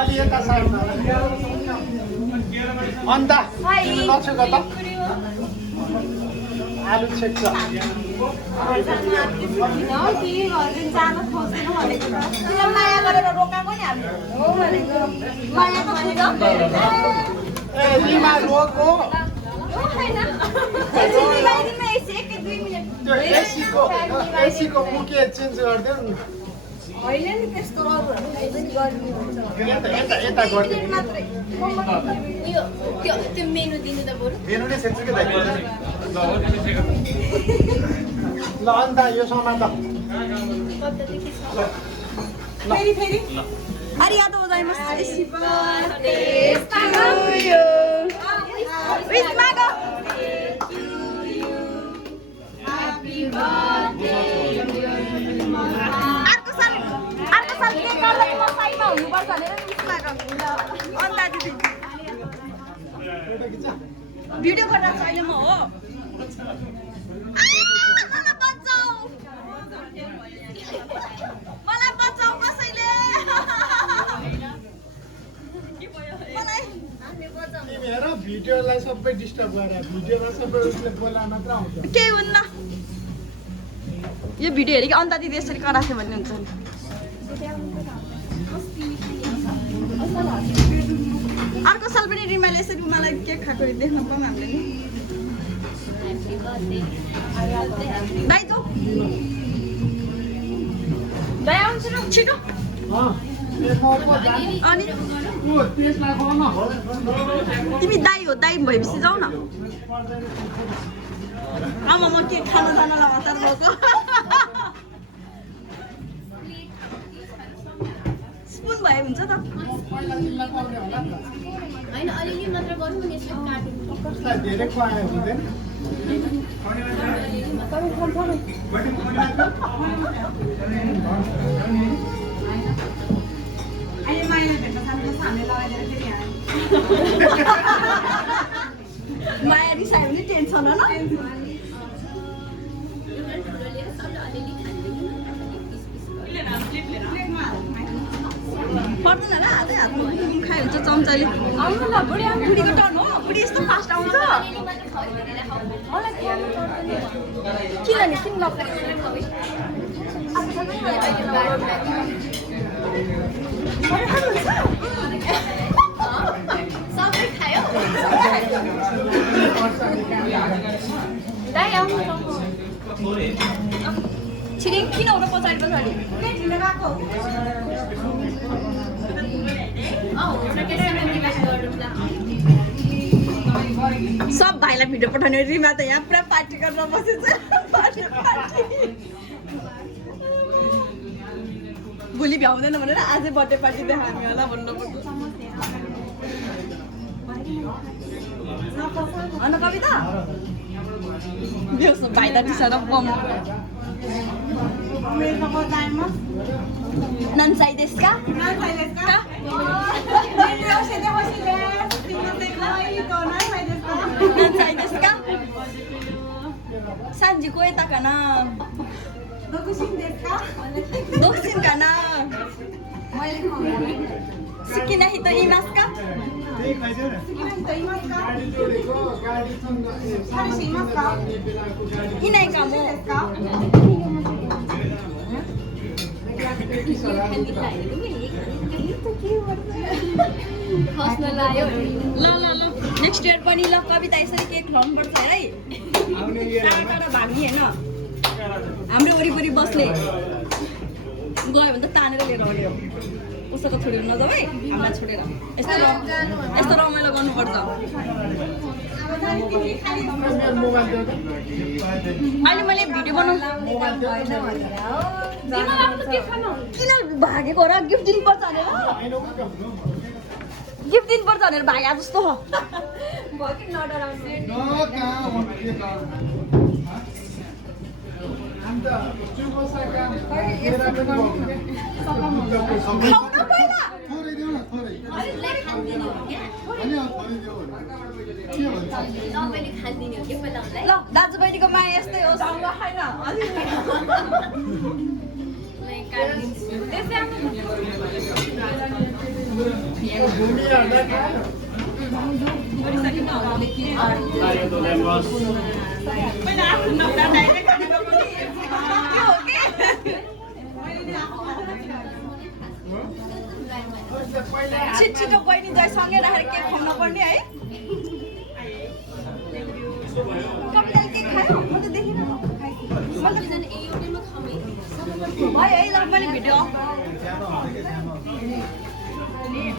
अलि यता साइडमा अन्त नछेक त आलु छेक्छ माया गरेर रोकाएको नि ए लिमा रोको त्यो एसीको मुखे चेन्ज गरिदियो नि होइन नि त्यस्तो यता गरिदिनु त्यो मेनु दिनु त बरु मेनु नै सेक्छु के ल अन्त यो समात फेरि arigatou gozaimasu. Wish mago. Happy birthday to you. Arko sal ke karla ma sai ma hunu parcha भनेर wish mago. अन्त दिदी भिडियो गर्न चाहिँ म हो मलाई बचाऊ कसैले हेर भिडियोलाई सबै डिस्टर्ब गरेर भिडियोमा सबै उसले बोला मात्र आउँछ केही हुन्न यो भिडियो हेरि अन्त दिदी यसरी कराथे भन्ने हुन्छ नि अर्को साल पनि रिमाले यसरी मलाई केक खाएको देख्न पाऊँ हामीले नि दाइ जाऊ दाइ आउँछ न छिटो अनि तिमी दाइ हो दाइ भएपछि जाऊ न आमा म के खान जानलाई हतार भएको स्पुन भए हुन्छ त होइन अलिअलि मात्र गरौँ नि यसो काट्नु कसलाई धेरै खुवायो हुँदैन अहिले माया भेट्न थाल्नु हामीले लगाइदिएर फेरि माया रिसायो भने टेन्सन होला पर्दैन होला हातै हातमा खायो हुन्छ चम्चाले आउनु ल बुढीको टर्न हो बुढी यस्तो फास्ट आउँछ किनभने किन सबै खायो दाइ आउनु छिरिङ किन हुन पछाडि पछाडि सब भाइलाई भिडियो पठाउने रिमा त यहाँ पुरा पार्टी गरेर बसेछ भोलि भ्याउँदैन भनेर आजै बर्थडे पार्टी देखाउने होला भन्नु अन कविता बेहोस भाइ त टिसर बम नन्साई देशका नन्साई देशका सांजीको यताका न दोक्सिनका न सिक्किनाही त इमासका इनाइका म हस्न लाग्यो ल नेक्स्ट इयर पनि ल कविता यसरी केक खुवाउनुपर्छ है टाढा टाढा भाग्ने होइन हाम्रो वरिपरि बस्ने गयो भने त तानेर लिएर आउने हो उसको छोडेर नजाऊ है हामीलाई छोडेर यस्तो रमाइलो गर्नुपर्छ अहिले मैले भिडियो बनाउँ किन भागेको र गिफ्ट दिनुपर्छ भनेर गिफ्ट दिनुपर्छ भनेर भागे जस्तो हो ल दाजुबहिनीको माया यस्तै हो सँग खाइन भूमिहरूलाई खायो गरिसकेन अब हामीले के पहिला आफ्नो नम्बर डाइरेक्ट गरेको पनि के हो के छिटो बहिनी जय सँगै राखेर केक खुवाउन पर्ने है कपिलले के खायो म त देखिनँ सबैजना एउटैमा खामै है है ल मैले भिडियो